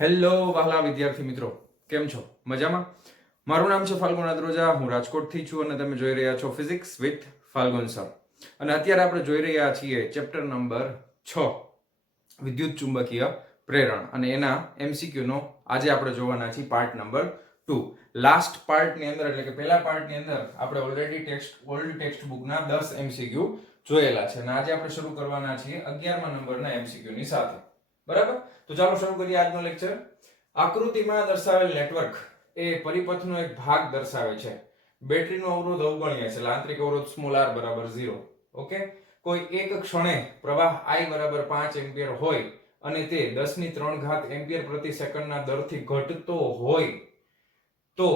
Hello વહાલા વિદ્યાર્થી મિત્રો, કેમ છો? મજામાં? મારું નામ છે ફાલ્ગુન આદ્રોજા, હું રાજકોટથી છું અને તમે જોઈ રહ્યા છો ફિઝિક્સ વિથ ફાલ્ગુન સર. અને અત્યારે આપણે જોઈ રહ્યા છીએ ચેપ્ટર નંબર 6 વિદ્યુત ચુંબકીય પ્રેરણ અને એના MCQ નો આજે આપણે જોવાના છીએ પાર્ટ નંબર 2. લાસ્ટ પાર્ટની અંદર એટલે કે પહેલા પાર્ટની અંદર આપણે ઓલરેડી ઓલ્ડ ટેક્સ્ટ બુકના 10 MCQ જોયેલા છે અને આજે આપણે શરૂ કરવાના છીએ 11મા નંબરના MCQ ની સાથે. બરાબર? તો ચાલો શરૂ કરીએ આજનો લેક્ચર. આકૃતિમાં દર્શાવેલ નેટવર્ક એ પરિપથનો એક ભાગ દર્શાવે છે. બેટરીનો અવરોધ અવગણ્ય છે એટલે આંતરિક અવરોધ સ્મોલ r બરાબર 0. ઓકે, કોઈ એક ક્ષણે પ્રવાહ I બરાબર 5 એમ્પિયર હોય અને તે 10�3 એમ્પિયર પ્રતિ સેકન્ડના દરથી ઘટતો હોય તો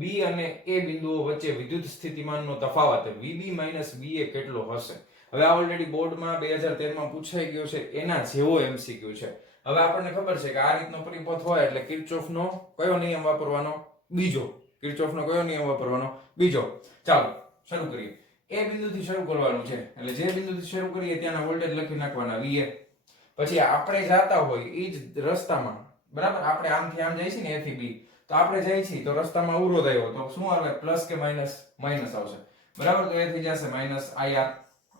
B અને A બિંદુઓ વચ્ચે વિદ્યુત સ્થિતિમાનનો તફાવત VB VA કેટલો હશે? હવે આ ઓલરેડી બોર્ડમાં 2013 માં પૂછાઈ ગયો છે, એના જેવો MCQ છે. હવે આપણને ખબર છે કે આ રીતનો પરિપથ હોય એટલે કિર્ચોફનો કયો નિયમ વાપરવાનો? બીજો. કિર્ચોફનો કયો નિયમ વાપરવાનો? બીજો. ચાલો શરૂ કરીએ. એ બિંદુથી શરૂ કરવાનું છે એટલે જે બિંદુથી શરૂ કરીએ ત્યાંના વોલ્ટેજ લખી નાખવાના VA. પછી આપણે જાતા હોય એ જ રસ્તામાં, બરાબર, આપણે આમથી આમ જઈએ છીએ ને A થી B, તો આપણે જઈએ છીએ તો રસ્તામાં અવરોધ આવ્યો તો શું આવે? પ્લસ કે માઈનસ? માઈનસ આવશે. બરાબર, તો એ થઈ જશે -IR.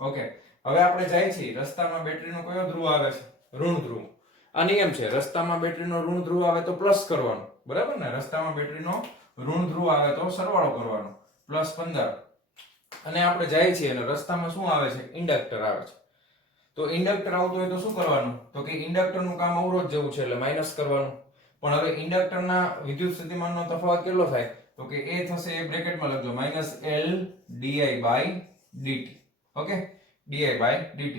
ઓકે, હવે આપણે જઈએ છીએ રસ્તામાં બેટરીનો કયો ધ્રુવ આવે છે? ઋણ ધ્રુવ. આ નિયમ છે, રસ્તામાં બેટરીનો ઋણ ધ્રુવ આવે તો પ્લસ કરવાનો, બરાબર ને? રસ્તામાં બેટરીનો ઋણ ધ્રુવ આવે તો સરવાળો કરવાનો, +15. અને આપણે જઈએ છીએ અને રસ્તામાં શું આવે છે? ઇન્ડક્ટર આવે છે. તો ઇન્ડક્ટર આવતું હોય તો શું કરવાનું? તો કે ઇન્ડક્ટરનું કામ અવરોધ જેવું છે એટલે માઈનસ કરવાનું. પણ હવે ઇન્ડક્ટરના વિદ્યુત સ્થિતિમાનનો તફાવત કેટલો થાય? તો કે એ થશે, એ બ્રેકેટમાં લખજો, -L di/dt. Okay, di/dt.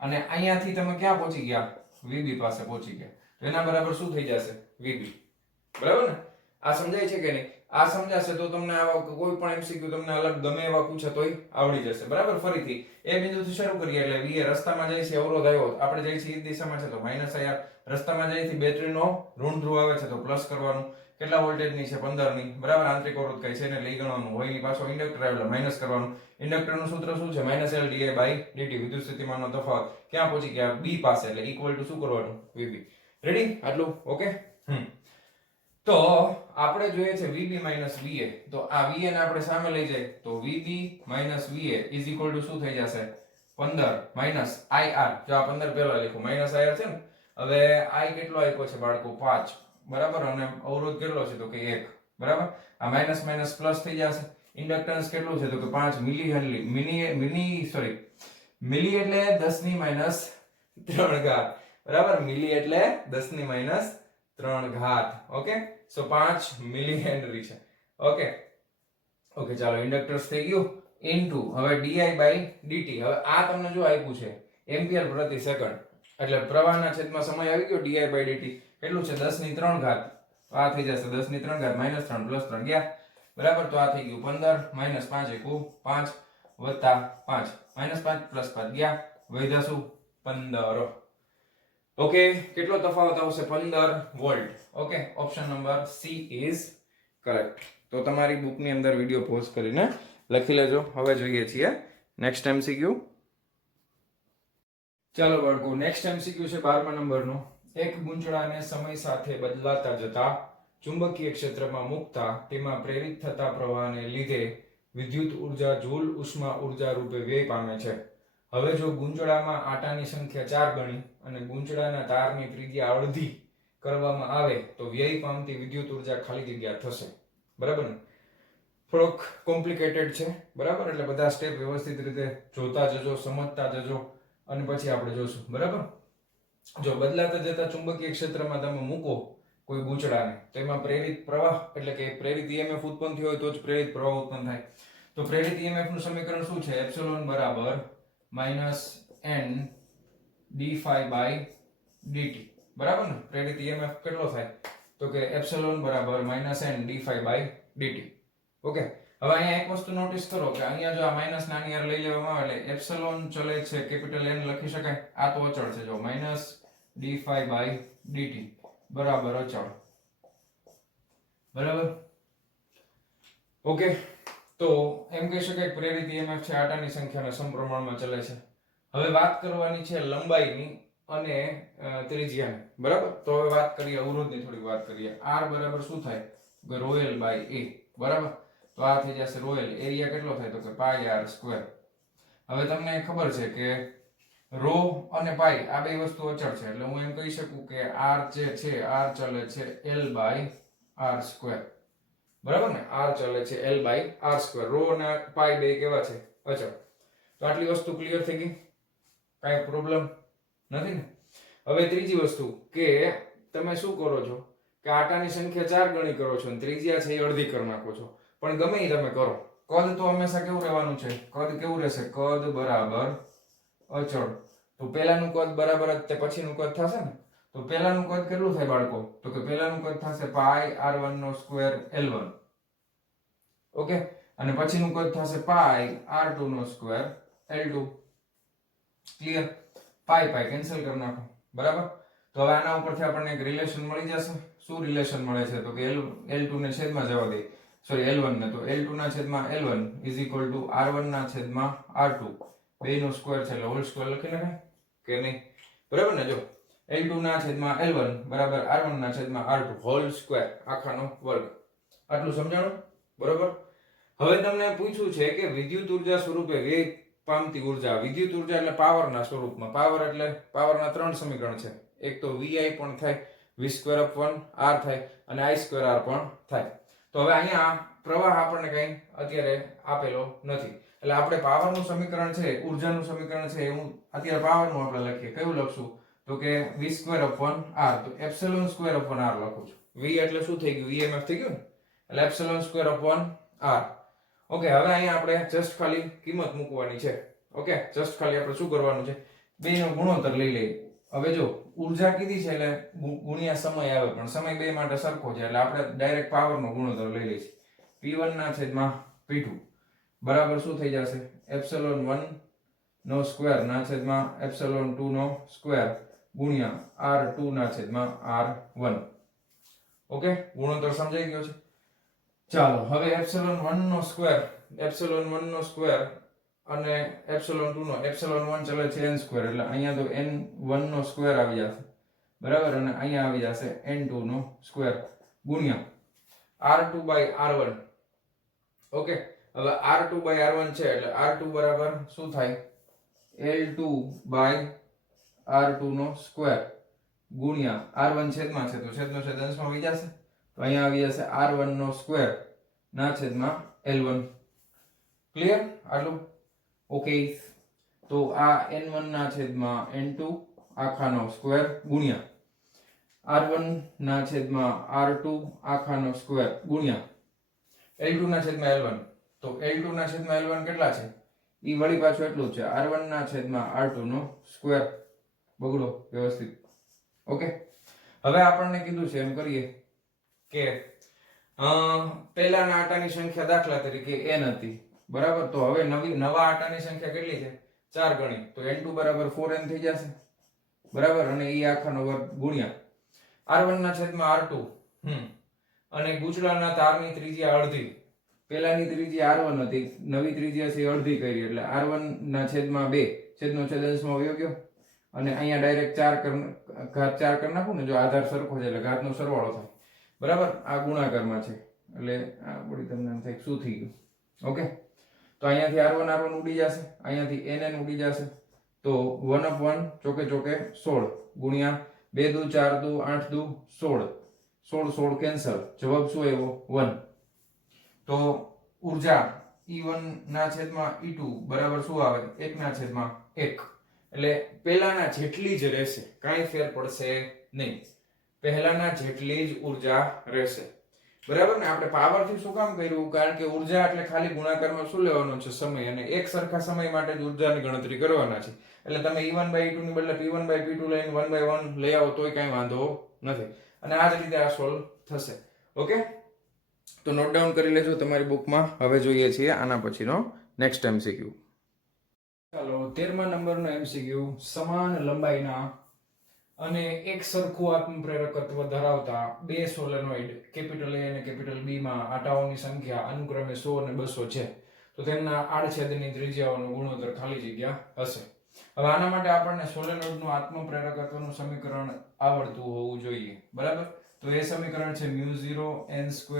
અને અહીંયાથી તમે ક્યાં પહોંચી ગયા? VB પાસે પહોંચી ગયા. તો એના બરાબર શું થઈ જશે? VB. બરાબર ને? આ સમજાય છે કે નહીં? આ સમજાશે તો તમને આવા કોઈ પણ MCQ તમને અલગ ગમે એવા પૂછે તોય આવડી જશે. બરાબર? ફરીથી એ બિંદુથી શરૂ કરીએ એટલે VA રસ્તામાં જાય છે, અવરોધ આવ્યો, આપણે જાય છે એ દિશામાં છે તો -IR. રસ્તામાં જાય છે બેટરીનો ઋણ ધ્રુવ આવે છે તો પ્લસ કરવાનું. કેટલા વોલ્ટેજની છે? 15 ની. બરાબર, આંતરિક અવરોધ કઈ છે ને લઈ ગણવાનું હોય ની પાછો ઇન્ડક્ટર આવે એટલે માઈનસ કરવાનું. ઇન્ડક્ટરનું સૂત્ર શું છે? -L di/dt. વિદ્યુત સ્થિતિમાનનો તફાવત ક્યાં પહોંચી ગયા? B પાસે, એટલે ઇક્વલ ટુ શું કરવાનું? VB. રેડી? આટલું ઓકે? તો આપણે જોઈએ છે VB VA. તો આ VA ને આપણે સામે લઈ જાય તો VB VA is equal two શું થઈ જશે? 15 IR. જો આ 15 પહેલા લખ્યું, -IR છે ને. હવે I કેટલો આપ્યો છે બાળકો? 5. બરાબર, અને અવરોધ કેટલો છે? તો કે 1. બરાબર, આ માઈનસ માઈનસ પ્લસ થઈ જશે. ઇન્ડક્ટન્સ કેટલું છે? તો કે 5 મિલી હેનરી. મિલી એટલે 10⁻³ ઘાત. બરાબર, મિલી એટલે 10⁻³ ઘાત. ઓકે, સો 5 મિલી હેનરી છે. ઓકે ઓકે, ચાલો ઇન્ડક્ટન્સ થઈ ગયું ઇનટુ હવે di/dt. હવે આ તમને જો આપ્યું છે એમ્પિયર પ્રતિ સેકન્ડ, એટલે પ્રવાહના છેદમાં સમય આવી ગયો di/dt. કેટલું છે? 10⁻³ ઘાત. આ થઈ જશે 10⁻³ -3 +3 ગયા. બરાબર, તો આ થઈ ગયું 15 -5 5 +5 -5 +5 ગયા. વધ્યા શું? 15. ઓકે, કેટલો તફાવત આવશે? 15 volt. Okay, option number C is correct. તો તમારી બુકની અંદર વિડિયો પોઝ કરીને લખી લેજો. હવે જોઈએ છીએ નેક્સ્ટ MCQ. ચાલો બાળકો, નેક્સ્ટ MCQ છે 12મા નંબરનો. એક ગૂંચળાને સમય સાથે બદલાતા જતા ચુંબકીય ક્ષેત્રમાં મૂકતા તેમાં પ્રેરિત થતા પ્રવાહને લીધે વિદ્યુત ઉર્જા જૂલ ઉષ્મા ઉર્જા રૂપે વ્યય પામે છે. હવે જો ગૂંચળામાં આટાની સંખ્યા 4 ગણી અને ગૂંચળાના તારની ત્રિજ્યા અડધી કરવામાં આવે તો વ્યય પામતી વિદ્યુત ઉર્જા ખાલી જગ્યા થશે. બરાબર ને? થોડોક કોમ્પ્લિકેટેડ છે. બરાબર, એટલે બધા સ્ટેપ વ્યવસ્થિત રીતે જોતા જજો, સમજતા જજો અને પછી આપણે જોશું. બરાબર, જો બદલાતા જતા ચુંબકીય ક્ષેત્રમાં તમે મૂકો કોઈ ગૂંચળાને તો એમાં પ્રેરિત પ્રવાહ એટલે કે પ્રેરિત EMF ઉત્પન્ન થયો હોય તો જ પ્રેરિત પ્રવાહ ઉત્પન્ન થાય. તો પ્રેરિત EMF નું સમીકરણ શું છે? એપ્સિલોન બરાબર -N dϕ/dt. બરાબર ને? પ્રેરિત EMF કેટલો થાય? તો કે એપ્સિલોન બરાબર -N dϕ/dt. ઓકે, હવે અહીંયા એક વસ્તુ નોટિસ કરો કે અહીંયા જો આ માઈનસ નાની r લઈ લેવામાં આવે એટલે એપ્સિલોન ચલે છે, કેપિટલ N લખી શકાય. આ તો અચળ છે, જો -dϕ/dt બરાબર અચળ. બરાબર, ઓકે. તો એમ કહી શકાય પ્રેરિત EMF છે આટાની સંખ્યાના સમપ્રમાણમાં ચલે છે. હવે વાત કરવાની છે લંબાઈની અને ત્રિજ્યાને, બરાબર. તો હવે વાત કરીએ અવરોધની, થોડી વાત કરીએ. r બરાબર શું થાય? રોયલ બાય a, બરાબર. તો આ થઈ જશે રોયલ. એરિયા કેટલો થાય? તો કે પાઈ r સ્ક્વેર. હવે તમને ખબર છે કે રો અને પાઈ આ બે વસ્તુ અચળ છે, એટલે હું એમ કહી શકું કે r જે છે r ચલે છે l બાય r સ્ક્વેર, બરાબર ને. r ચલે છે l by r square. Rho અને પાઈ બે કેવા છે? અચળ. તો આટલી વસ્તુ ક્લિયર થઈ ગઈ, કાંઈ પ્રોબ્લેમ નથી ને. હવે ત્રીજી વસ્તુ કે તમે શું કરો છો કે આટાની સંખ્યા 4 ગણી કરો છો અને ત્રિજ્યા છે એ અડધી કરી નાખો છો, પણ ગમે એ તમે કરો, કદ તો હંમેશા કેવું રહેવાનું છે? કદ કેવું રહેશે? કદ બરાબર અચળ. તો પહેલાનું કદ બરાબર જ તે પછીનું કદ થશે ને. તો પહેલાનું કદ કેટલું થાય બાળકો? તો કે પહેલાનું કદ થશે પાઈ r1 નો સ્ક્વેર l1, ઓકે. અને પછીનું કદ થશે પાઈ r2 નો સ્ક્વેર l2. ક્લિયર? પાઈ પાઈ કેન્સલ કરી નાખો, બરાબર. તો હવે આના ઉપરથી આપણને એક રિલેશન મળી જશે. શું રિલેશન મળે છે? તો કે l2 ને છેદમાં જવા દે, સોરી l1 ને. તો l2 ના છેદમાં l1 is equal two r1 ના છેદમાં r2, બેનો સ્ક્વેર છે એટલે હોલ સ્ક્વેર લખી નખાય કે નહીં? બરાબર ને. જો l2 ના છેદમાં l1 બરાબર r1 ના છેદમાં r2 હોલ સ્ક્વેર, આખાનો વર્ગ. આટલું સમજાણું? બરાબર. હવે તમને પૂછ્યું છે કે વિદ્યુત ઉર્જા સ્વરૂપે વેગ પામતી ઉર્જા. વિદ્યુત ઉર્જા એટલે પાવરના સ્વરૂપમાં. પાવર એટલે પાવરના 3 સમીકરણ છે. એક તો vi પણ થાય, v²/r થાય અને i²r પણ થાય. તો હવે અહીંયા પ્રવાહ આપણને કઈ અત્યારે આપેલો નથી, એટલે આપણે પાવરનું સમીકરણ છે, ઉર્જાનું સમીકરણ છે, હું અત્યારે પાવરનું આપણે લખીએ. કયું લખશું? તો કે v²/r. તો ε²/r લખું છું. v એટલે શું થઈ ગયું? emf થઈ ગયું ને, એટલે ε²/r. ઓકે. હવે અહીંયા આપણે જસ્ટ ખાલી કિંમત મૂકવાની છે. ઓકે, જસ્ટ ખાલી આપણે શું કરવાનું છે? બેનો ગુણોત્તર લઈ લઈએ. હવે જો ઉર્જા કીધી છે એટલે ગુણ્યા સમય આવે, પણ સમય બે માટે સરખો છે એટલે આપણે ડાયરેક્ટ પાવરનો ગુણોત્તર લઈ લઈશું. p1 ના છેદમાં p2 બરાબર શું થઈ જશે? ε1 નો સ્ક્વેર ના છેદમાં ε2 નો સ્ક્વેર ગુણ્યા r2 ના છેદમાં r1. ઓકે, ગુણોત્તર સમજાઈ ગયો છે. ચાલો હવે ε1 નો સ્ક્વેર અને ε2 નો, ε1 ચલે છે n સ્ક્વેર, એટલે અહીંયા તો n1 નો સ્ક્વેર આવી જશે, બરાબર. અને અહીંયા આવી જશે n2 નો સ્ક્વેર ગુણ્યા r2/r1. ઓકે. હવે r2/r1 છે એટલે r2 બરાબર શું થાય? l2/r2 નો સ્ક્વેર ગુણ્યા r1 છેદમાં છે તો છેદનો છેદ અંશમાં આવી જશે, તો અહીંયા આવી જશે r1 નો સ્ક્વેર ના છેદમાં l1. ક્લિયર? આટલું ઓકે. તો આ n1 ના છેદમાં n2 આખાનો સ્ક્વેર ગુણ્યા r1 ના છેદમાં r2 આખાનો સ્ક્વેર ગુણ્યા l2 ના છેદમાં l1. તો l2 ના છેદમાં l1 કેટલા છે? ઈ વળી પાછું એટલું છે r1 ના છેદમાં r2 નો સ્ક્વેર. બગડો વ્યવસ્થિત. ઓકે. હવે આપણને કીધું છે એમ કરીએ કે પહેલાના આટાની સંખ્યા દાખલા તરીકે n હતી, બરાબર. તો હવે નવા આટાની સંખ્યા કેટલી છે? 4 ગણી. તો n2 બરાબર 4n થઈ જશે, બરાબર. અને ઈ આખાનો વર્ગ ગુણ્યા r1 ના છેદમાં r2 અને ગૂંચળાના તારની ત્રિજ્યા અડધી. પહેલાની ત્રિજ્યા r1 હતી, નવી ત્રિજ્યા છે અડધી કરી એટલે r1 ના છેદમાં 2, છેદનો છેદ અંશમાં વયો ગયો અને અહીંયા ડાયરેક્ટ 4 કરી નાખું ને, જો આધાર સરખો છે એટલે ઘાતનો સરવાળો થાય, બરાબર. આ ગુણાકારમાં છે એટલે આ બધી તમને એમ થાય શું થઈ ગયું? ઓકે. તો અહીંયાથી r1 ઉડી જશે, અહીંયાથી nn ઉડી જશે, તો 1/1 ચોકે ચોકે 16 ગુણ્યા 2 દુ 4 દુ 8 દુ 16, 16 કેન્સલ. જવાબ શું આવ્યો? 1. તો ઉર્જા E1 ના છેદમાં E2 બરાબર શું આવે? 1 ના છેદમાં 1. એટલે પહેલાના જેટલી જ રહેશે, કાંઈ ફેર પડશે નહીં. પહેલાના જેટલી જ ઉર્જા રહેશે, બરાબર ને. આપણે પાવરથી શું કામ કર્યું? કારણ કે ઉર્જા એટલે ખાલી ગુણાકારમાં શું લેવાનો છે? સમય. અને એક સરખા સમય માટે જ ઉર્જાની ગણતરી કરવાના છે. એટલે તમે E1/E2 ની બદલે P1/P2 લઈને 1/1 લઈ આવો તોય કાંઈ વાંધો નથી. અને આ જ રીતે આ સોલ્વ થશે. ઓકે. તો નોટ ડાઉન કરી લેજો તમારી બુકમાં. હવે જોઈએ છીએ આના પછીનો નેક્સ્ટ MCQ. ચાલો 13મા નંબરનો MCQ. સમાન લંબાઈના અને એક સરખું આત્મપ્રેરકત્વ ધરાવતા બે સોલેનોઇડ કેપિટલ A અને કેપિટલ B માં આટાઓની સંખ્યા અનુક્રમે 100 અને 200 છે. તો તેમના આડછેદની ત્રિજ્યાઓનો ગુણોત્તર ખાલી જગ્યા હશે. હવે આના માટે આપણને સોલેનોઇડનું આત્મપ્રેરકત્વનું સમીકરણ આવડતું હોવું જોઈએ, બરાબર? તો એ સમીકરણ છે μ0 n2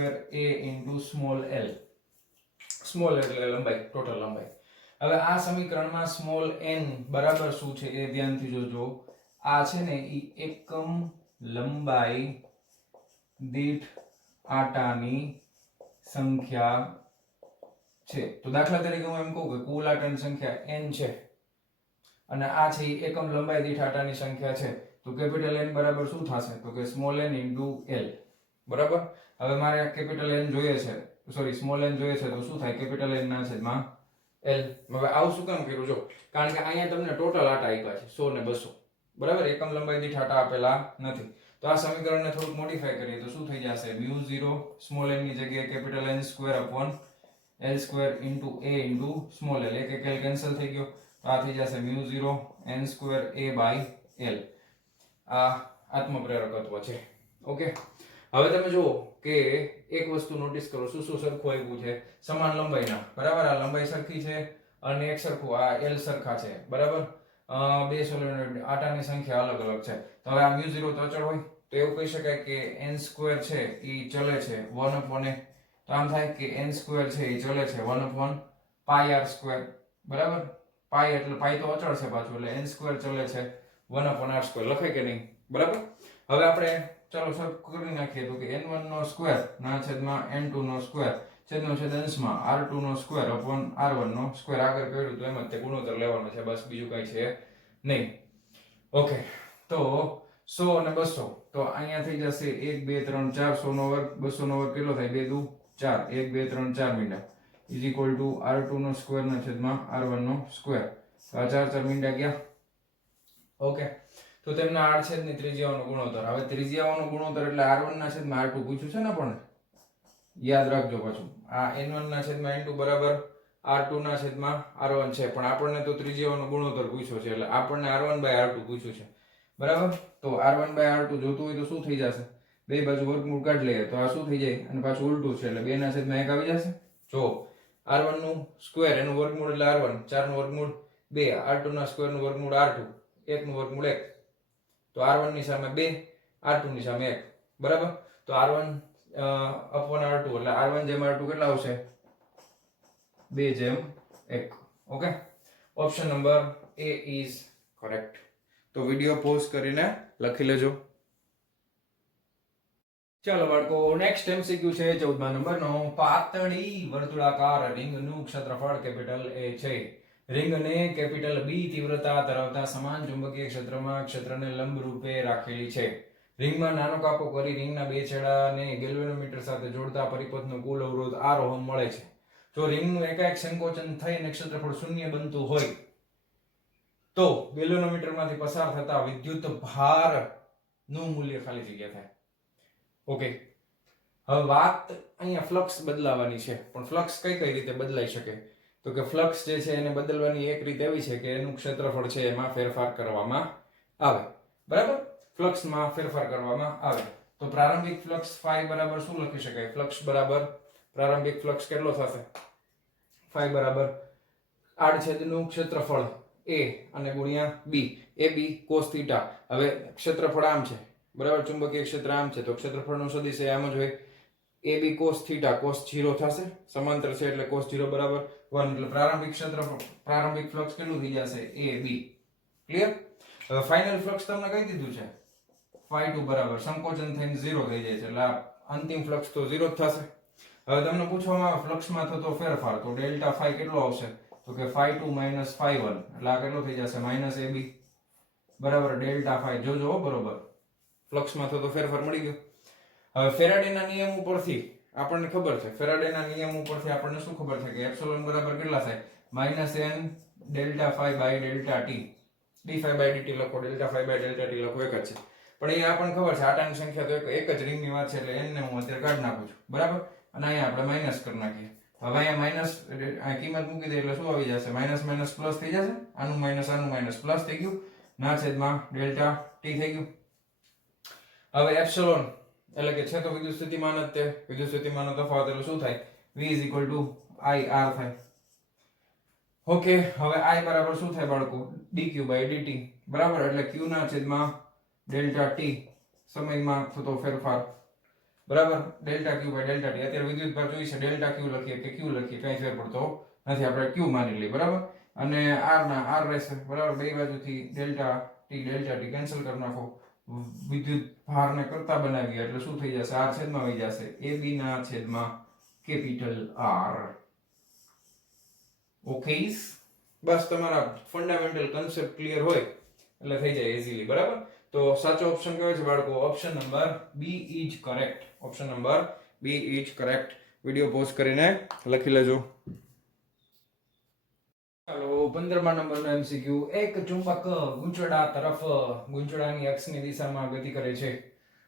a small l. Small એટલે લંબાઈ, ટોટલ લંબાઈ. હવે આ સમીકરણમાં સ્મોલ n બરાબર શું છે એ ધ્યાનથી જોજો. આ છે ને ઈ એકમ લંબાઈ દીઠ આટાની સંખ્યા છે. તો દાખલા તરીકે હું એમ કહું કે કુલ આટાની સંખ્યા n છે અને આ છે એકમ લંબાઈ દીઠ આટાની સંખ્યા છે, તો કેપિટલ N બરાબર શું થશે? તો કે સ્મોલ n l. બરાબર? હવે મારે કેપિટલ N જોઈએ છે, સોરી સ્મોલ n જોઈએ છે, તો શું થાય? કેપિટલ N ના છેદમાં l. હવે આવું શું કામ કર્યું? જો કારણ કે અહીંયા તમને ટોટલ આટા આપ્યા છે 100 ને 200, બરાબર? એકમ લંબાઈ દીઠ આટા આપેલા નથી. તો આ સમીકરણને થોડુંક મોડિફાઈ કરીએ તો શું થઈ જશે? μ0 સ્મોલ n ની જગ્યાએ capital N square upon l square into a into small l. એક l કેન્સલ થઈ ગયો, તો આ થઈ જશે μ0 n square a by l. આ આત્મપ્રેરકત્વ છે. ઓકે, હવે તમે જુઓ કે એક વસ્તુ નોટિસ કરો, શું શું સરખું આવ્યું છે? સમાન લંબાઈના, બરાબર? આ લંબાઈ સરખી છે અને એક સરખું આ l સરખા છે, બરાબર? બે સોલેનોઇડ આટાની સંખ્યા અલગ અલગ છે. તો હવે આ μ0 તો અચળ હોય, તો એવું કહી શકાય કે n સ્ક્વેર છે એ ચલે છે 1 upon a. તો આમ થાય કે n સ્ક્વેર છે એ ચલે છે 1 upon pi r સ્ક્વેર, બરાબર? પાઈ એટલે પાઈ તો અચળ છે પાછું, એટલે n સ્ક્વેર ચલે છે 1 upon r સ્ક્વેર. લખાય કે નહીં? બરાબર? હવે આપણે ચાલો સરખું કરી નાખીએ તો કે n1 નો સ્ક્વેર ના છેદમાં n2 નો સ્ક્વેર છેદનો છેદ અંશમાં r2 નો સ્ક્વેર upon r1 નો સ્ક્વેર. આગળ કર્યું તો એમ જ તે ગુણોત્તર લેવાનો છે, બસ બીજું કઈ છે નહીં. ઓકે, તો 100 અને 200, તો અહીંયા થઈ જશે 1 2 3 4 100 નો વર્ગ 200 નો વર્ગ કેટલો થાય? 2 દુ 4, 1 2 3 4 મીંડા ઇઝ ઇક્વલ ટુ r2 નો સ્ક્વેર ના છેદમાં r1 નો સ્ક્વેર. આ 4 4 મીંડા ગયા. ઓકે, તો તેમના આડછેદની ત્રિજ્યાઓનો ગુણોત્તર. હવે ત્રિજ્યાઓનો ગુણોત્તર એટલે r1 ના છેદમાં r2 પૂછ્યું છે ને આપણને, યાદ રાખજો. પાછું આ n1 ના છેદમાં n2 બરાબર r2 ના છેદમાં r1 છે, પણ આપણને તો ત્રિજ્યાઓનો ગુણોત્તર પૂછ્યો છે, એટલે આપણને r1 બાય r2 પૂછ્યું છે, બરાબર? તો r1 બાય r2 જોતું હોય તો શું થઈ જશે? બે બાજુ વર્ગમૂળ કાઢી લઈએ તો આ શું થઈ જાય? અને પાછું ઉલટું છે એટલે 2 ના છેદમાં 1 આવી જશે. જો r1 નું સ્ક્વેર એનું વર્ગમૂળ એટલે r1, 4 નું વર્ગમૂળ 2, r2 ના સ્ક્વેર નું વર્ગમૂળ r2, 1 નું વર્ગમૂળ 1. તો r1 ની સામે 2, r2 ની સામે 1, બરાબર? તો r1 upon r2 એટલે r1 જેમ r2 કેટલા આવશે? 2 જેમ 1. Okay, option number A is correct. તો વિડિયો પોઝ કરીને લખી લેજો. ચાલો બાળકો, નેક્સ્ટ MCQ છે 14મા નંબરનો. પાતળી વર્તુળાકાર રિંગનું ક્ષેત્રફળ કેપિટલ A છે. રિંગને કેપિટલ B તીવ્રતા ધરાવતા સમાન ચુંબકીય ક્ષેત્રમાં ક્ષેત્રને લંબ રૂપે રાખેલી છે. રિંગમાં નાનો કાપો કરી રિંગના બે છેડાને ગેલ્વેનોમીટર સાથે જોડતા પરિપથનો કુલ અવરોધ r ઓહમ મળે છે. જો રિંગનું એકાએક સંકોચન થઈને ક્ષેત્રફળ શૂન્ય બનતું હોય તો ગેલ્વેનોમીટરમાંથી પસાર થતા વિદ્યુત ભારનું મૂલ્ય ખાલી જગ્યા થાય. ઓકે, હવે વાત અહીંયા ફ્લક્સ બદલાવાની છે, પણ ફ્લક્સ કઈ કઈ રીતે બદલાઈ શકે? તો કે ફ્લક્સ જે છે એને બદલવાની એક રીત એવી છે કે એનું ક્ષેત્રફળ છે એમાં ફેરફાર કરવામાં આવે, બરાબર? ફ્લક્સમાં ફેરફાર કરવામાં આવે તો પ્રારંભિક ફ્લક્સ phi બરાબર શું લખી શકાય? ફ્લક્સ બરાબર પ્રારંભિક ફ્લક્સ કેટલો થશે? phi બરાબર આડછેદનું ક્ષેત્રફળ a અને ગુણ્યા b, ab cos θ. હવે ક્ષેત્રફળ આમ છે, બરાબર? ચુંબકીય ક્ષેત્ર આમ છે, તો ક્ષેત્રફળનો સદિશ આમ જ હોય. ab cos θ, cos 0 થશે, સમાંતર છે એટલે cos 0 બરાબર 1. એટલે પ્રારંભિક ક્ષેત્રફળ, પ્રારંભિક ફ્લક્સ કેટલું થઈ જશે? ab. ક્લિયર? હવે ફાઇનલ ફ્લક્સ તમને કહી દીધું છે phi2 બરાબર સંકોચન થઈને 0 થઈ જાય છે, એટલે આ અંતિમ ફ્લક્સ તો 0 જ થશે. હવે તમને પૂછવામાં આવે ફ્લક્સમાં થતો ફેરફાર, તો ડેલ્ટા phi કેટલો આવશે? તો કે phi2 minus phi1, એટલે આ કેટલો થઈ જશે? minus ab બરાબર ડેલ્ટા phi. જોજો બરોબર, ફ્લક્સમાં થતો ફેરફાર મળી ગયો. હવે ફેરાડેના નિયમ ઉપરથી આપણને ખબર છે, ફેરાડેના નિયમ ઉપરથી આપણને શું ખબર છે કે એપ્સિલોન બરાબર કેટલા થાય? -n delta phi by delta t. d phi by dt લખો, delta phi by delta t લખો, એક જ છે. પણ એ આપણને ખબર છે આટાની સંખ્યા તો એક જ રિંગની વાત છે, એટલે n ને હું અત્યારે કાઢી નાખું છું, બરાબર? અને અહીંયા આપણે માઈનસ કરી નાખીએ. હવે અહીંયા માઈનસ આ કિંમત મૂકી દે એટલે શું આવી જશે? માઈનસ માઈનસ પ્લસ થઈ જશે. આનું માઈનસ પ્લસ થઈ ગયું, ના છેદમાં ડેલ્ટા t થઈ ગયું. હવે એપ્સિલોન એટલે કે છે તો વિદ્યુત સ્થિતિમાન જ તે, વિદ્યુત સ્થિતિમાનનો તફાવત એટલે શું થાય? v = i r થાય. ઓકે, હવે I બરાબર શું થાય બાળકો? dq બાય dt, બરાબર. એટલે q ના છેદમાં ડેલ્ટા t સમયમાં થતો ફેરફાર, બરાબર. Delta q by delta t. અત્યારે વિદ્યુત ભાર જોઈએ છે, ડેલ્ટા q લખીએ કે q લખીએ કઈ ફેર પડતો નથી, આપણે q માની લઈએ, બરાબર. અને r ના r રહેશે, બરાબર. બે બાજુથી ડેલ્ટા t કેન્સલ કરી નાખો, વિદ્યુત ભારને કરતા બનાવીએ એટલે શું થઈ જશે? r છેદમાં વહી જશે ab ના છેદમાં કેપિટલ R. ઓકે, બસ તમારા ફંડામેન્ટલ કન્સેપ્ટ ક્લિયર હોય એટલે થઈ જાય ઇઝીલી, બરાબર. તો સાચો ઓપ્શન કયો છે બાળકો? Option number B is correct. Option number B is correct. Video pause કરીને લખી લેજો. ચાલો, 15મા નંબરનો એમસીક્યુ. એક ચુંબક ગૂંચળા તરફ ગૂંચળાની અક્ષની દિશામાં ગતિ કરે છે.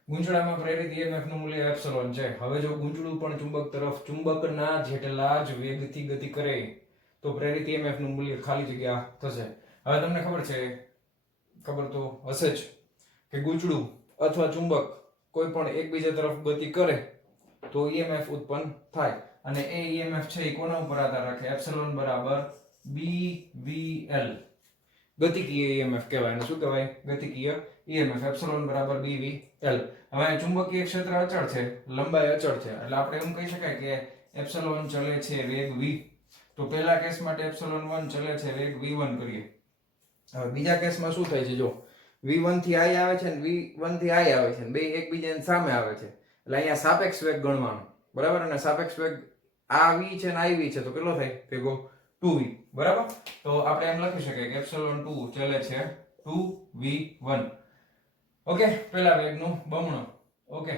ગૂંચળામાં પ્રેરિત EMF નું મૂલ્ય એપ્સિલોન છે. હવે જો ગૂંચળું પણ ચુંબક તરફ ચુંબકના જેટલા જ વેગથી ગતિ કરે તો પ્રેરિત EMF નું મૂલ્ય ખાલી જગ્યા થશે. હવે તમને ખબર તો હશે જ કે ગૂંચળું અથવા ચુંબક કોઈ પણ એકબીજા તરફ ગતિ કરે તો EMF ઉત્પન્ન થાય, અને એ EMF છે એ કોના ઉપર આધાર રાખે? એપ્સિલોન બરાબર BVL, ગતિકીય EMF કહેવાય. અને શું કહેવાય? ગતિકીય EMF. એપ્સિલોન બરાબર BVL. હવે ચુંબકીય ક્ષેત્ર અચળ છે, લંબાઈ અચળ છે, એટલે આપણે એમ કહી શકાય કે એપ્સિલોન ચલે છે વેગ v. તો પહેલા કેસ માટે એપ્સિલોન 1 ચલે છે વેગ v1 કરીએ. હવે બીજા કેસમાં શું થાય છે? જો v1 થી i આવે છે ને v1 થી i આવે છે, બે એકબીજાની સામે આવે છે, એટલે અહીંયા સાપેક્ષ વેગ ગણવાનો, બરાબર. અને સાપેક્ષ વેગ આ v છે ને iv છે, તો કેટલો થાય ભેગો? 2v, બરાબર. તો આપણે એમ લખી શકીએ કે એપ્સિલોન 2 ચલે છે 2v1. ઓકે, પહેલા વેગનું બમણો. ઓકે,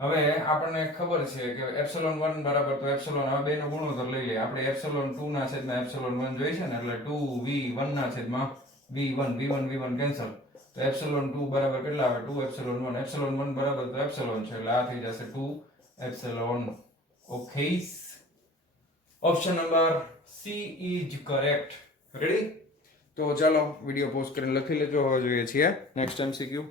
હવે આપણને ખબર છે કે એપ્સિલોન 1 બરાબર, તો એપ્સિલોન, હવે બેનો ગુણોત્તર લઈ લઈએ આપણે. એપ્સિલોન 2 ના છેદમાં એપ્સિલોન 1 જોઈ છે ને, એટલે 2v1 ના છેદમાં v1 કેન્સલ, તો એપ્સિલોન 2 બરાબર કેટલા આવે? 2 એપ્સિલોન 1. એપ્સિલોન 1 બરાબર તો એપ્સિલોન છે, એટલે આ થઈ જશે 2 epsilon. Okay, option number she is correct. Ready? તો ચાલો વિડિયો પોઝ કરીને લખી લેજો. હવે જોઈએ છીએ નેક્સ્ટ એમસીક્યુ.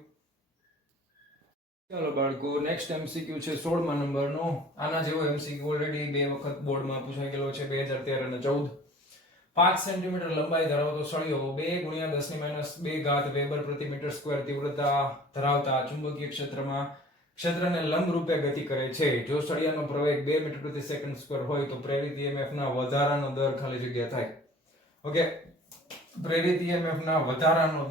ચાલો બાળકો, નેક્સ્ટ એમસીક્યુ છે 16મા નંબરનો. આના જેવો એમસીક્યુ ઓલરેડી બે વખત બોર્ડમાં પૂછાઈ ગયેલો છે, 2013 અને 14. 5 સેન્ટીમીટર લંબાઈ ધરાવતો સળિયો 2 × 10⁻2 ઘાત વેબર પ્રતિ મીટર સ્ક્વેર તીવ્રતા ધરાવતા ચુંબકીય ક્ષેત્રને લંબ રૂપે ગતિ કરે છે. જો સળિયાનો પ્રવેગ 2 મીટર પ્રતિ સેકન્ડ સ્ક્વેર હોય તો પ્રેરિત EMF ના વધારાનો દર ખાલી જગ્યા થાય. ઓકે, પ્રેરિત EMF ના વધારાનો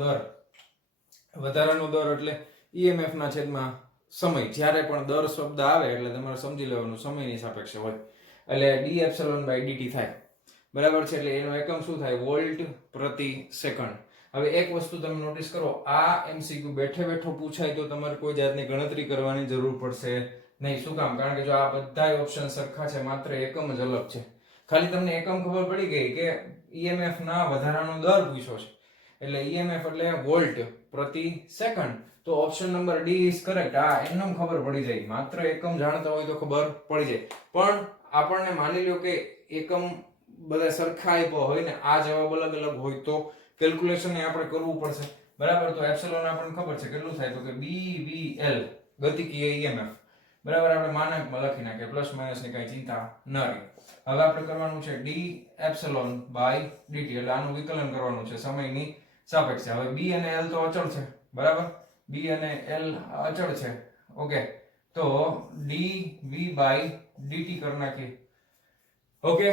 દર એટલે EMF ના છેદમાં સમય. જ્યારે પણ દર શબ્દ આવે એટલે તમારે સમજી લેવાનું સમયની સાપેક્ષે હોય, એટલે d એપ્સિલોન બાય dt થાય, બરાબર છે. એટલે એનો એકમ શું થાય? વોલ્ટ પ્રતિ સેકન્ડ. હવે એક વસ્તુ તમે નોટિસ કરો, આ એમસીક્યુ બેઠો પૂછાય તો તમારે કોઈ જાતની ગણતરી કરવાની જરૂર પડશે નહીં. શું કામ? કારણ કે જો આ બધા ઓપ્શન સરખા છે, માત્ર એકમ જ અલગ છે. ખાલી તમને એકમ ખબર પડી ગઈ કે EMF ના વધારાનો દર પૂછ્યો છે, એટલે EMF એટલે વોલ્ટ પ્રતિ સેકન્ડ. તો option number D is correct. આ એમને ખબર પડી જાય, માત્ર એકમ જાણતા હોય તો ખબર પડી જાય. પણ આપણને માની લો કે એકમ બધા સરખા આપ્યા હોય ને આ જવાબ અલગ અલગ હોય તો કેલ્ક્યુલેશન આપણે કરવું પડશે, બરાબર. તો એપ્સિલોન આપણને ખબર છે કેટલું થાય, તો કે BVL, ગતિકીય EMF, બરાબર. આપણે માનાંકમાં લખી નાખીએ, પ્લસ માઇનસ ની કઈ ચિંતા ન રહે. હવે આપણે કરવાનું છે d એપ્સિલોન બાય dt, એટલે આનું વિકલન કરવાનું છે સમયની સાપેક્ષે. હવે b અને l તો અચળ છે, બરાબર. b અને l અચળ છે. ઓકે, તો dv બાય dt કરી નાખીએ. ઓકે,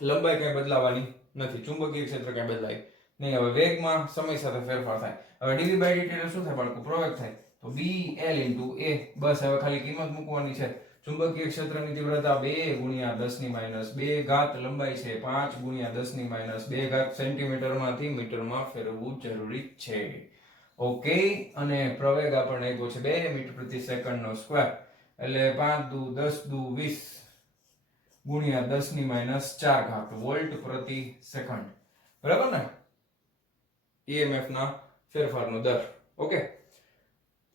લંબાઈ કઈ બદલાવાની નથી, ચુંબકીય ક્ષેત્ર કઈ બદલાય નહીં. હવે વેગમાં સમય સાથે ફેરફાર થાય. હવે dv બાય dt એટલે શું થાય બાળકો? પ્રવેગ થાય, તો bl * a. બસ હવે ખાલી કિંમત મૂકવાની છે. ચુંબકીય ક્ષેત્રની તીવ્રતા 2 × 10⁻2 ઘાત, લંબાઈ છે 5 × 10⁻2 ઘાત સેન્ટીમીટરમાંથી મીટરમાં ફેરવવું જરૂરી છે. ઓકે, અને પ્રવેગ આપણને આપ્યો છે 2 મીટર પ્રતિ સેકન્ડ નો સ્ક્વેર, એટલે 5 દુ 10 દુ 20 × 10⁻4 ઘાત વોલ્ટ પ્રતિ સેકન્ડ, બરાબર ને? EMF ના ફેરફારનો દર. ઓકે,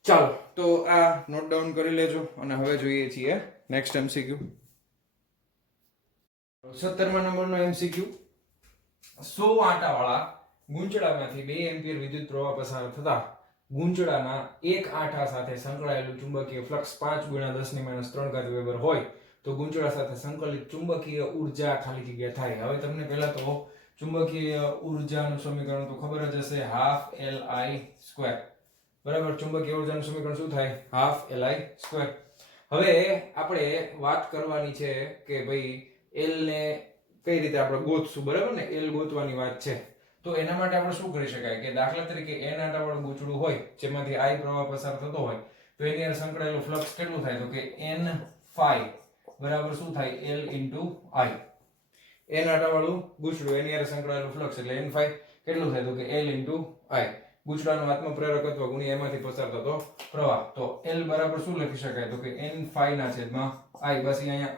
ચાલો તો આ નોટ ડાઉન કરી લેજો. અને હવે જોઈએ છીએ નેક્સ્ટ એમસીક્યુ. 17મા નંબરનો એમસીક્યુ. 100 આંટાવાળા ગૂંચળામાંથી 2 એમ્પિયર વિદ્યુત પ્રવાહ પસાર થતા ગૂંચળાના એક આંટા સાથે સંકળાયેલું ચુંબકીય ફ્લક્સ 5 × 10⁻3 ઘાત વેબર હોય તો ગુંચળા સાથે સંકલિત ચુંબકીય ઉર્જા ખાલી જગ્યા થાય. હવે તમને પહેલા તો ચુંબકીય ઉર્જાનું સમીકરણ તો ખબર જ હશે, હાફ LI². બરાબર, ચુંબકીય ઉર્જાનું સમીકરણ શું થાય? Half LI². હવે આપણે વાત કરવાની છે કે ભાઈ L ને કઈ રીતે આપણે ગોતશું, બરાબર ને? L ગોતવાની વાત છે. તો એના માટે આપણે શું કરી શકાય કે દાખલા તરીકે n આંટાવાળું ગૂંચળું હોય જેમાંથી I પ્રવાહ પસાર થતો હોય તો એની અંદર સંકળાયેલું ફ્લક્સ કેટલું થાય? તો કે n phi બરાબર શું થાય? L into I. n આંટાવાળું ગૂંચળું એની અંદર સંકળાયેલું ફ્લક્સ એટલે n phi કેટલું થાય? તો કે L into I. ગૂંચળાનું આત્મપ્રેરકત્વ ગુણ્યા એમાંથી પસાર થતો પ્રવાહ. તો L બરાબર શું લખી શકાય? તો કે n phi ના છેદમાં I. બસ અહીંયા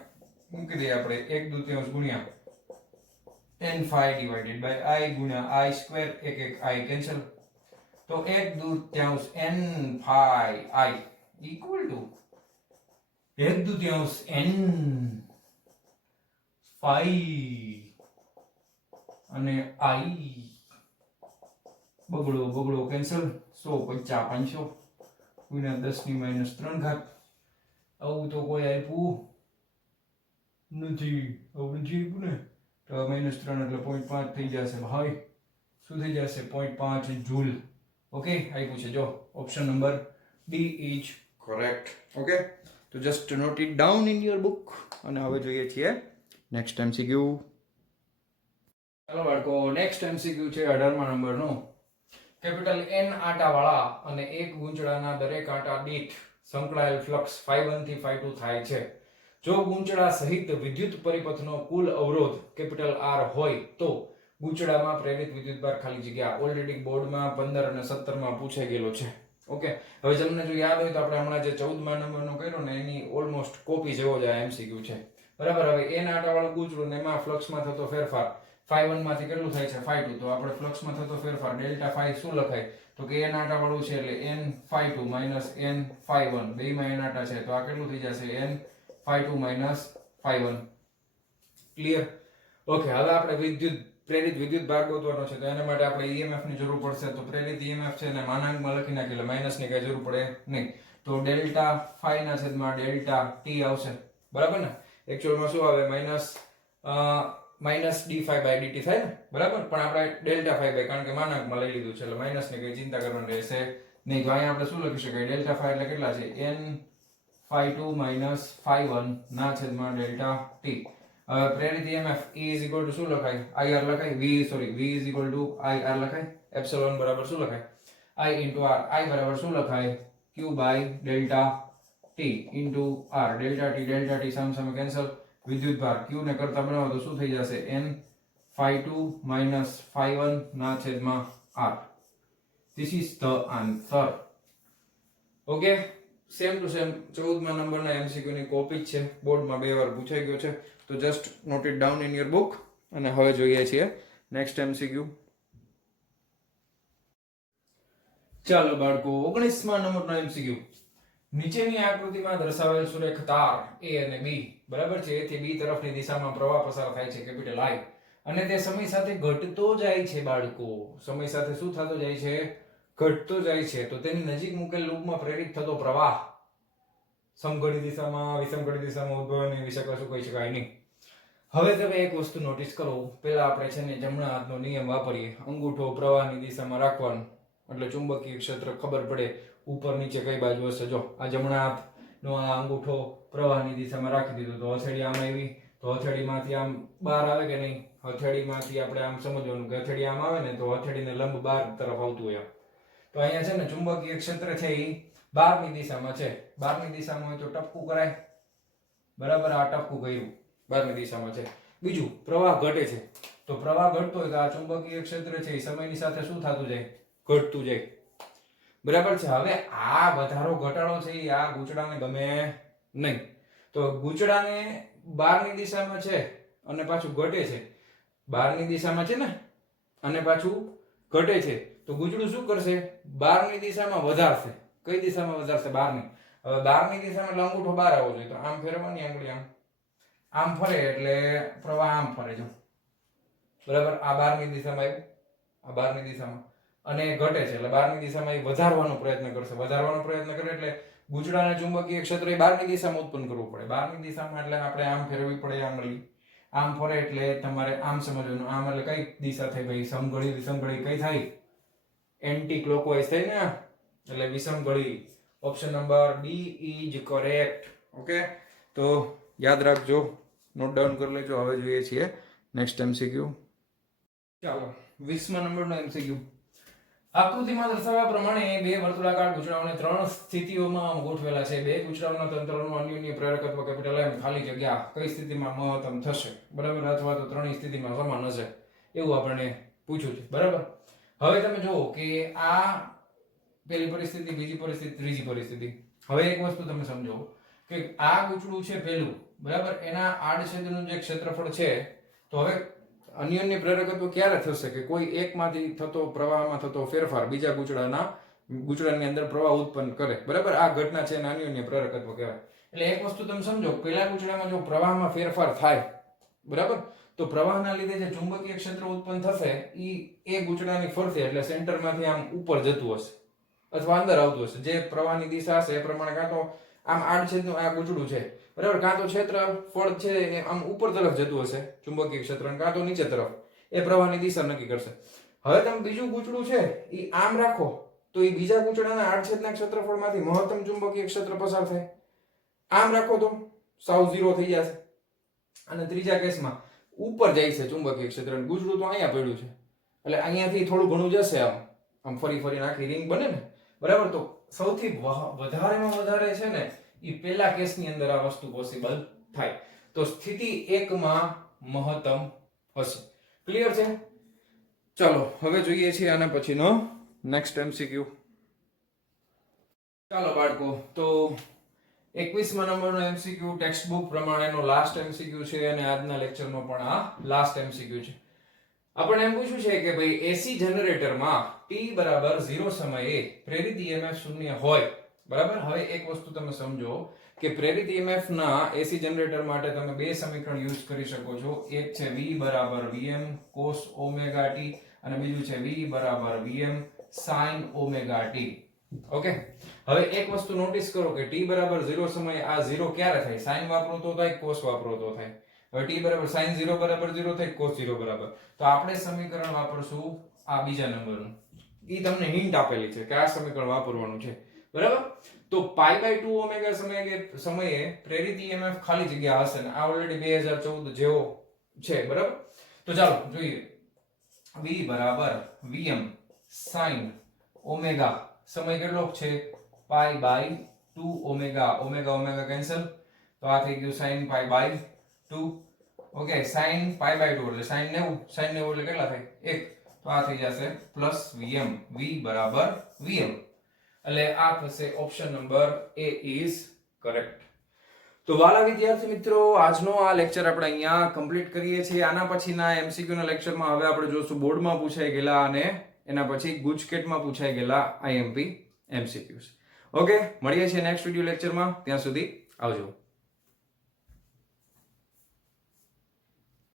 મૂકી દઈએ આપણે 1/2 ગુણ્યા n phi divided by I ગુણ્યા I², એક I કેન્સલ. તો 1/2 n phi I equal to 1/2 n phi અને I બગડો કેન્સલ. 100 × 500 ગુણ્યા 10⁻³ આવું તો કોઈ આપ્યું નથી. આવું નથી આપ્યું ને? તો -3 એટલે 0.5 થઈ જશે ભાઈ. શું થઈ જશે? 0.5 જૂલ. ઓકે, આપ્યું છે જો option number D is correct. Okay, તો just note it down in your book. અને હવે જોઈએ છીએ નેક્સ્ટ MCQ. ચાલો બાળકો, નેક્સ્ટ MCQ છે 18મા નંબરનો. કેપિટલ N આંટાવાળા અને એક ગુંચળાના દરેક આંટા દીઠ સંકળાયેલ ફ્લક્સ ∅1 થી ∅2 થાય છે. જો ગુંચળા સહિત વિદ્યુત પરિપથનો કુલ અવરોધ કેપિટલ R હોય તો ગુંચળામાં પ્રેરિત વિદ્યુતભાર ખાલી જગ્યા. ઓલરેડી બોર્ડમાં 15 અને 17 માં પૂછાઈ ગયેલો છે. ઓકે, હવે તમને જો યાદ હોય તો આપણે હમણાં જે 14મા નંબરનો કર્યો ને એની ઓલમોસ્ટ કોપી જેવો જ આ MCQ છે. બરાબર, હવે n આંટાવાળું ગુંચળું ને એમાં ફ્લક્સમાં થતો ફેરફાર ∅1 માંથી કેટલું થાય છે? ∅2. તો આપણે ફ્લક્સમાં થતો ફેરફાર ડેલ્ટા phi શું લખાય? તો કે n આંટાવાળું છે એટલે n ∅2 minus n ∅1. બેયમાં n આંટા છે તો આ કેટલું થઈ જશે? n ∅2 minus ∅1. ક્લિયર? ઓકે, હવે આપણે પ્રેરિત વિદ્યુત ભાર ગોતવાનો છે તો એના માટે આપણે EMF ની જરૂર પડશે. તો પ્રેરિત EMF છે ને માનાંકમાં લખી નાખી એટલે માઈનસ ની કઈ જરૂર પડે નહીં. તો ડેલ્ટા phi ના છેદમાં ડેલ્ટા t આવશે. બરાબર ને? એકચ્યુઅલમાં શું આવે? Minus d phi by dt થાય ને? બરાબર, પણ આપણે ડેલ્ટા phi by કારણ કે માનાંકમાં લઈ લીધું છે એટલે માઈનસ ની કઈ ચિંતા કરવાની રહેશે નહીં. તો અહીંયા આપણે શું લખી શકાય? ડેલ્ટા phi એટલે કેટલા છે? n ∅2 minus ∅1 ના છેદમાં ડેલ્ટા t. હવે પ્રેરિત EMF E is equal to શું લખાય? IR લખાય. V is equal to IR લખાય. એપ્સિલોન બરાબર શું લખાય? I into R. I બરાબર શું લખાય? Q by delta t into R. Delta t સામ કેન્સલ. વિદ્યુતભાર Q ને કરતા બનાવો તો શું થઈ જશે? n ∅2 minus ∅1 ના છેદમાં R. This is the answer. Okay, same to same 14મા નંબરના MCQ ની કોપી જ છે. બોર્ડમાં 2 વાર પૂછાઈ ગયો છે. તો just note it down in your book. અને હવે જોઈએ છીએ નેક્સ્ટ MCQ. ચાલો બાળકો, 19મા નંબરનો MCQ. નીચેની આકૃતિમાં દર્શાવેલ સુરેખ તાર A અને B બરાબર છે, A થી B તરફની દિશામાં પ્રવાહ પસાર થાય છે કેપિટલ I અને તે સમય સાથે ઘટતો જાય છે બાળકો. સમય સાથે શું થતો જાય છે? ઘટતો જાય છે. તો તેની નજીક મૂકેલ લૂપમાં પ્રેરિત થતો પ્રવાહ સમઘડી દિશામાં વિષમઘડી દિશામાં ઉદ્ભવવાની વિશે કશું કહી શકાય નહીં. હવે તમે એક વસ્તુ નોટિસ કરો. પહેલા આપણે છે ને જમણા હાથનો નિયમ વાપરીએ. અંગૂઠો પ્રવાહની દિશામાં રાખવાનો એટલે ચુંબકીય ક્ષેત્ર ખબર પડે ઉપર નીચે કઈ બાજુ હશે. જો આ જમણા હાથનો આ અંગૂઠો પ્રવાહની દિશામાં રાખી દીધો તો હથેળી આમ આવી તો હથેળીમાંથી આમ બહાર આવે કે નહીં? હથેળીમાંથી આપણે આમ સમજવાનું કે હથેળી આમ આવે ને તો હથેળીને લંબ બહાર તરફ આવતું હોય. તો અહીંયા છે ને ચુંબકીય ક્ષેત્ર છે એ બહારની દિશામાં છે. બહારની દિશામાં હોય તો ટપકું કરાય. બરાબર, આ ટપકું કર્યું, બહારની દિશામાં છે. બીજું, પ્રવાહ ઘટે છે. તો પ્રવાહ ઘટતો હોય તો આ ચુંબકીય ક્ષેત્ર છે એ સમયની સાથે શું થતું જાય? ઘટતું જાય. બરાબર છે. હવે આ વધારો ઘટાડો છે એ આ ગૂંચળાને ગમે નહીં. તો ગૂંચળાને બહારની દિશામાં છે અને પાછું ઘટે છે. બહારની દિશામાં છે ને અને પાછું ઘટે છે. તો ગૂંચળું શું કરશે? બહારની દિશામાં વધારશે. કઈ દિશામાં વધારશે? બહારની. હવે બહારની દિશામાં એટલે અંગૂઠો બહાર આવવો જોઈએ. તો આમ ફેરવવાની આંગળી આમ ફરે એટલે પ્રવાહ આમ ફરે. જો બરાબર, આ બહારની દિશામાં આવ્યું, આ બહારની દિશામાં. અને ઘટે છે એટલે બહારની દિશામાં એ વધારવાનો પ્રયત્ન કરશે. વધારવાનો પ્રયત્ન કરે એટલે ગૂંચળાને ચુંબકીય ક્ષેત્ર એ બહારની દિશામાં ઉત્પન્ન કરવું પડે. બહારની દિશામાં એટલે આપણે આમ ફેરવવી પડે આંગળી. આમ ફરે એટલે તમારે આમ સમજવાનું. આમ એટલે કઈ દિશા થઈ ભાઈ? સમઘડી. વિષમઘડી કઈ થાય? એન્ટી ક્લોકવાઇઝ થઈ ને, એટલે વિષમઘડી. Option number D is correct. Okay, તો યાદ રાખજો, નોટ ડાઉન કરી લેજો. હવે જોઈએ છીએ નેક્સ્ટ એમસીક્યુ. ચાલો 20મા નંબરનો એમસીક્યુ. આકૃતિમાં દર્શાવ્યા પ્રમાણે બે વર્તુળાકાર ગૂંચળાઓને 3 સ્થિતિઓમાં ગોઠવેલા છે. બે ગૂંચળાઓના તંત્રનું અન્યોન્ય પ્રેરકત્વ કેપિટલ M ખાલી જગ્યા કઈ સ્થિતિમાં મહત્તમ થશે, બરાબર, અથવા તો ત્રણેય સ્થિતિમાં સમાન હશે, એવું આપણને પૂછ્યું છે, બરાબર. હવે તમે જુઓ કે આ પહેલી પરિસ્થિતિ, બીજી પરિસ્થિતિ, ત્રીજી પરિસ્થિતિ. હવે એક વસ્તુ તમે સમજો કે આ ગૂંચળું છે પહેલું, બરાબર, એના આડછેદનું જે ક્ષેત્રફળ છે, તો હવે અન્યોન્ય પ્રેરકત્વ ક્યારે થશે કે કોઈ એકમાંથી થતો પ્રવાહમાં થતો ફેરફાર બીજા ગૂંચળાની અંદર પ્રવાહ ઉત્પન્ન કરે, બરાબર. આ ઘટના છે એને અન્યોન્ય પ્રેરકત્વ કહેવાય. એટલે એક વસ્તુ તમે સમજો, પહેલા ગૂંચળામાં જો પ્રવાહમાં ફેરફાર થાય, બરાબર, તો પ્રવાહના લીધે જે ચુંબકીય ક્ષેત્ર ઉત્પન્ન થશે એ ગૂંચળાની ફરતે એટલે સેન્ટરમાંથી આમ ઉપર જતું હશે અથવા અંદર આવતું હશે. જે પ્રવાહની દિશા હશે એ પ્રમાણે કાં તો આમ આડછેદનું આ ગૂંચળું છે, બરાબર, કાં તો ક્ષેત્રફળ છે એ આમ ઉપર તરફ જતું હશે ચુંબકીય ક્ષેત્ર, કાં તો નીચે તરફ. એ પ્રવાહની દિશા નક્કી કરશે. હવે તમે બીજું ગૂંચળું છે એ આમ રાખો તો એ બીજા ગૂંચળાના આડછેદના ક્ષેત્રફળમાંથી મહત્તમ ચુંબકીય ક્ષેત્ર પસાર થાય. આમ રાખો તો સાવ 0 થઈ જશે. અને ત્રીજા કેસમાં ઉપર જાય છે ચુંબકીય ક્ષેત્ર, ગૂંચળું તો અહીંયા પડ્યું છે એટલે અહીંયાથી થોડું ઘણું જશે, આમ ફરી ફરીને આખી રિંગ બને ને, બરાબર. તો સૌથી વધારેમાં વધારે છે ને એ પહેલા કેસની અંદર આ વસ્તુ પોસિબલ થાય. તો સ્થિતિ 1 માં મહત્તમ હશે. ક્લિયર છે? ચાલો હવે જોઈએ છીએ આના પછીનો નેક્સ્ટ એમસીક્યુ. ચાલો બાળકો, તો 21મા નંબરનો એમસીક્યુ ટેક્સ્ટ બુક પ્રમાણેનો લાસ્ટ એમસીક્યુ છે અને આજના લેક્ચરનો પણ આ લાસ્ટ એમસીક્યુ છે. આપણે એમ પૂછ્યું છે કે ભાઈ એસી જનરેટરમાં t બરાબર 0 સમયે પ્રેરિત EMF શૂન્ય હોય, બરાબર. હવે એક વસ્તુ તમે સમજો કે પ્રેરિત EMF ના એસી જનરેટર માટે તમે બે સમીકરણ યુઝ કરી શકો છો. એક છે V બરાબર Vm cos ઓમેગા t અને બીજું છે V બરાબર Vm sin omega t. Okay, હવે એક વસ્તુ નોટિસ કરો કે t બરાબર 0 સમયે આ 0 ક્યારે થાય? sin વાપરો તો થાય, cos વાપરો તો થાય. હવે t બરાબર sin 0 બરાબર 0 થાય, cos 0 બરાબર. તો આપણે સમીકરણ વાપરશું આ બીજા નંબરનું. ઈ તમને હિન્ટ આપેલી છે કે આ સમીકરણ વાપરવાનું છે, બરાબર. તો π/2 ઓમેગા સમયે પ્રેરિત EMF ખાલી જગ્યા હશે ને આ ઓલરેડી 2014 જેવો છે, બરાબર. તો ચાલો જોઈએ. V બરાબર Vm sin ઓમેગા સમય કેટલો છે? π/2 ઓમેગા. ઓમેગા ઓમેગા કેન્સલ, તો આ થઈ ગયું sin π/2. ઓકે, sin π/2 એટલે sin 90, sin 90 એટલે કેટલા થાય? 1. તો આ થઈ જશે પ્લસ Vm. V બરાબર Vm, એટલે આ થશે option number A is correct. તો વાલા વિદ્યાર્થી મિત્રો, આજનો આ લેક્ચર આપણે અહીંયા કમ્પ્લીટ કરીએ છીએ. આના પછીના એમસીક્યુ ના લેક્ચરમાં હવે આપણે જોશું બોર્ડમાં પૂછાઈ ગયેલા અને એના પછી ગુજકેટમાં પૂછાઈ ગયેલા IMP MCQs. ઓકે, મળીએ છીએ નેક્સ્ટ વિડિયો લેક્ચરમાં. ત્યાં સુધી આવજો.